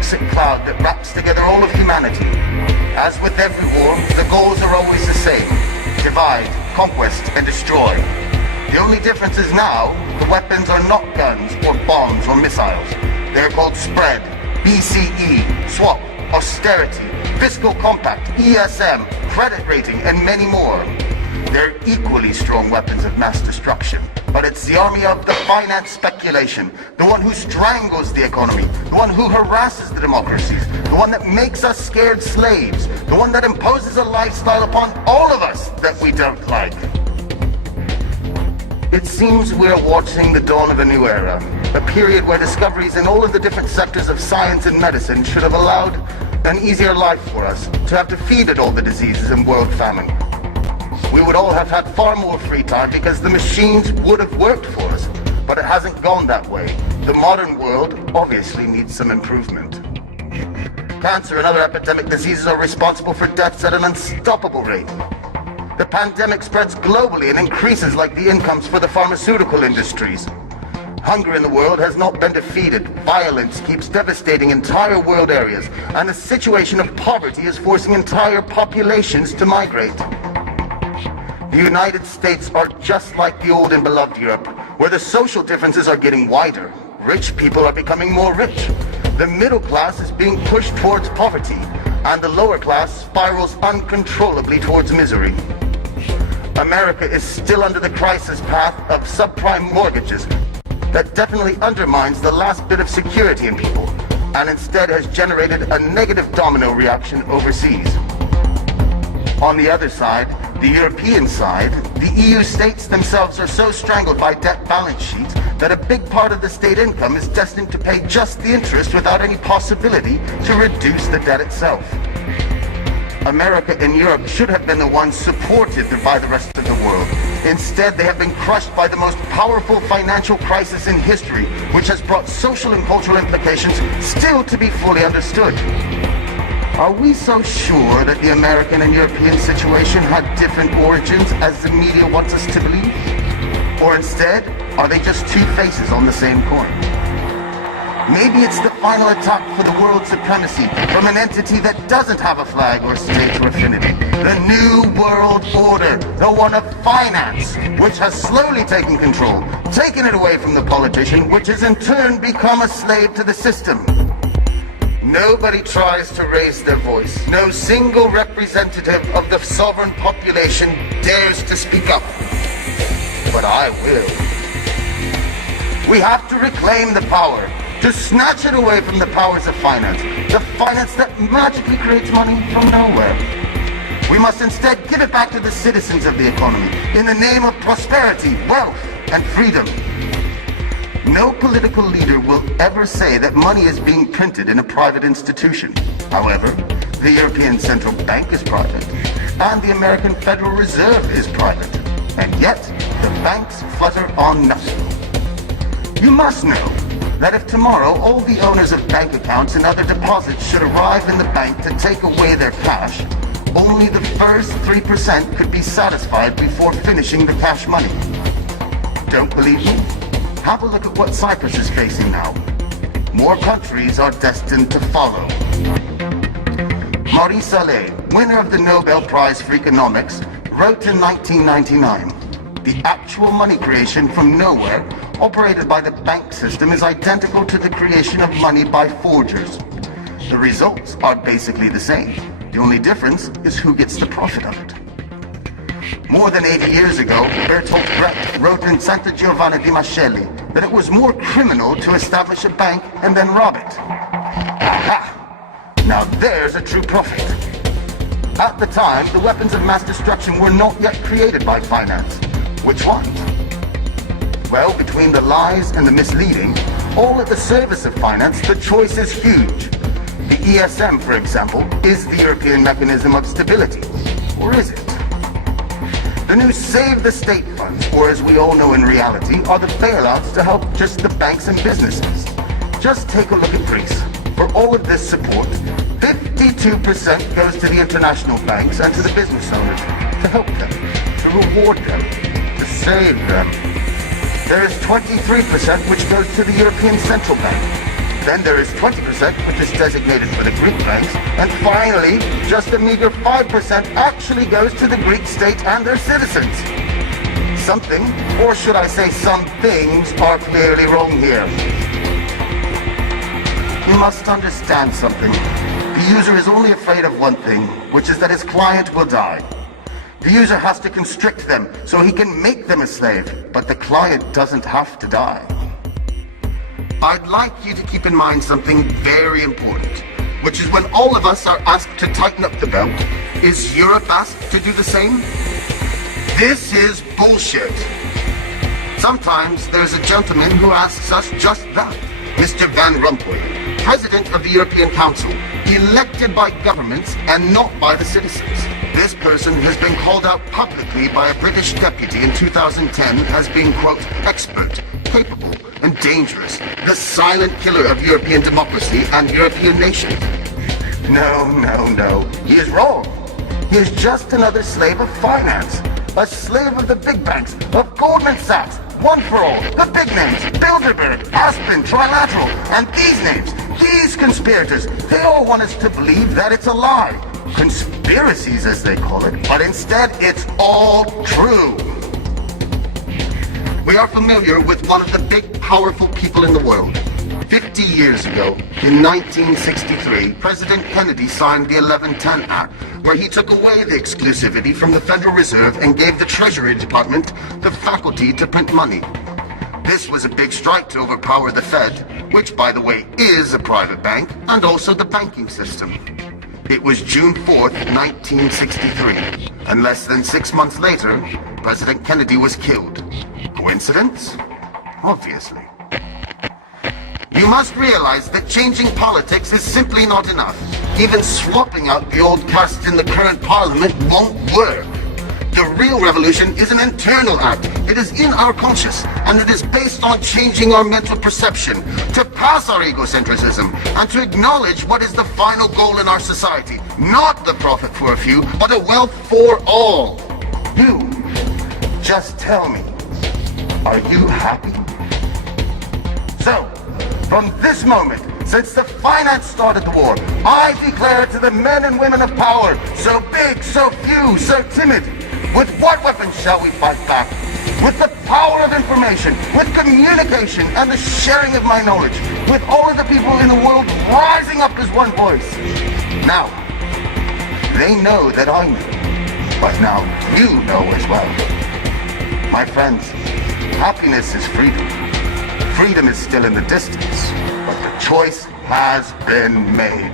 toxic cloud that wraps together all of humanity. As with every war, the goals are always the same: divide, conquest, and destroy. The only difference is now, the weapons are not guns or bombs or missiles. They're called spread, BCE, swap, austerity, fiscal compact, ESM, credit rating, and many more. They're equally strong weapons of mass destruction. But it's the army of the finance speculation, the one who strangles the economy, the one who harasses the democracies, the one that makes us scared slaves, the one that imposes a lifestyle upon all of us that we don't like. It seems we're watching the dawn of a new era, a period where discoveries in all of the different sectors of science and medicine should have allowed an easier life for us, to have defeated all the diseases and world famine. We would all have had far more free time because the machines would have worked for us, but it hasn't gone that way. The modern world obviously needs some improvement. Cancer and other epidemic diseases are responsible for deaths at an unstoppable rate. The pandemic spreads globally and increases like the incomes for the pharmaceutical industries. Hunger in the world has not been defeated. Violence keeps devastating entire world areas, and the situation of poverty is forcing entire populations to migrate. The United States are just like the old and beloved Europe, where the social differences are getting wider. Rich people are becoming more rich. The middle class is being pushed towards poverty, and the lower class spirals uncontrollably towards misery. America is still under the crisis path of subprime mortgages that definitely undermines the last bit of security in people, and instead has generated a negative domino reaction overseas. On the other side, the European side, the EU states themselves are so strangled by debt balance sheets that a big part of the state income is destined to pay just the interest without any possibility to reduce the debt itself. America and Europe should have been the ones supported by the rest of the world. Instead, they have been crushed by the most powerful financial crisis in history, which has brought social and cultural implications still to be fully understood. Are we so sure that the American and European situation had different origins as the media wants us to believe? Or instead, are they just two faces on the same coin? Maybe it's the final attack for the world supremacy from an entity that doesn't have a flag or state or affinity. The New World Order, the one of finance, which has slowly taken control, taken it away from the politician, which has in turn become a slave to the system. Nobody tries to raise their voice. No single representative of the sovereign population dares to speak up. But I will. We have to reclaim the power, to snatch it away from the powers of finance, the finance that magically creates money from nowhere. We must instead give it back to the citizens of the economy in the name of prosperity, wealth, and freedom. No political leader will ever say that money is being printed in a private institution. However, the European Central Bank is private, and the American Federal Reserve is private, and yet the banks flutter on nothing. You must know that if tomorrow all the owners of bank accounts and other deposits should arrive in the bank to take away their cash, only the first 3% could be satisfied before finishing the cash money. Don't believe me? Have a look at what Cyprus is facing now. More countries are destined to follow. Maurice Allais, winner of the Nobel Prize for Economics, wrote in 1999, "The actual money creation from nowhere operated by the bank system is identical to the creation of money by forgers. The results are basically the same. The only difference is who gets the profit of it." More than 80 years ago, Bertolt Brecht wrote in Santa Giovanna di Mascelli that it was more criminal to establish a bank and then rob it. Aha! Now there's a true prophet. At the time, the weapons of mass destruction were not yet created by finance. Which ones? Well, between the lies and the misleading, all at the service of finance, the choice is huge. The ESM, for example, is the European mechanism of stability. Or is it? The new Save the State funds, or as we all know in reality, are the bailouts to help just the banks and businesses. Just take a look at Greece. For all of this support, 52% goes to the international banks and to the business owners to help them, to reward them, to save them. There is 23% which goes to the European Central Bank. Then there is 20%, which is designated for the Greek banks. And finally, just a meager 5% actually goes to the Greek state and their citizens. Something, or should I say some things, are clearly wrong here. You must understand something. The user is only afraid of one thing, which is that his client will die. The user has to constrict them so he can make them a slave, but the client doesn't have to die. I'd like you to keep in mind something very important, which is when all of us are asked to tighten up the belt, is Europe asked to do the same? This is bullshit. Sometimes there's a gentleman who asks us just that. Mr. Van Rompuy, President of the European Council, elected by governments and not by the citizens. This person has been called out publicly by a British deputy in 2010 as being, quote, expert, capable, and dangerous, the silent killer of European democracy and European nations. No. He is wrong. He is just another slave of finance. A slave of the big banks, of Goldman Sachs, One for All, the big names, Bilderberg, Aspen, Trilateral, and these names, these conspirators, they all want us to believe that it's a lie. Conspiracies, as they call it, but instead it's all true. We are familiar with one of the big, powerful people in the world. 50 years ago, in 1963, President Kennedy signed the 1110 Act, where he took away the exclusivity from the Federal Reserve and gave the Treasury Department the faculty to print money. This was a big strike to overpower the Fed, which, by the way, is a private bank, and also the banking system. It was June 4th, 1963, and less than 6 months later, President Kennedy was killed. Coincidence? Obviously. You must realize that changing politics is simply not enough. Even swapping out the old caste in the current parliament won't work. The real revolution is an internal act. It is in our conscious, and it is based on changing our mental perception, to pass our egocentrism, and to acknowledge what is the final goal in our society. Not the profit for a few, but a wealth for all. You, just tell me, are you happy? So, from this moment, since the finance started the war, I declare to the men and women of power, so big, so few, so timid, with what weapons shall we fight back? With the power of information, with communication, and the sharing of my knowledge, with all of the people in the world rising up as one voice. Now, they know that I know, but now you know as well. My friends, happiness is freedom. Freedom is still in the distance, but the choice has been made.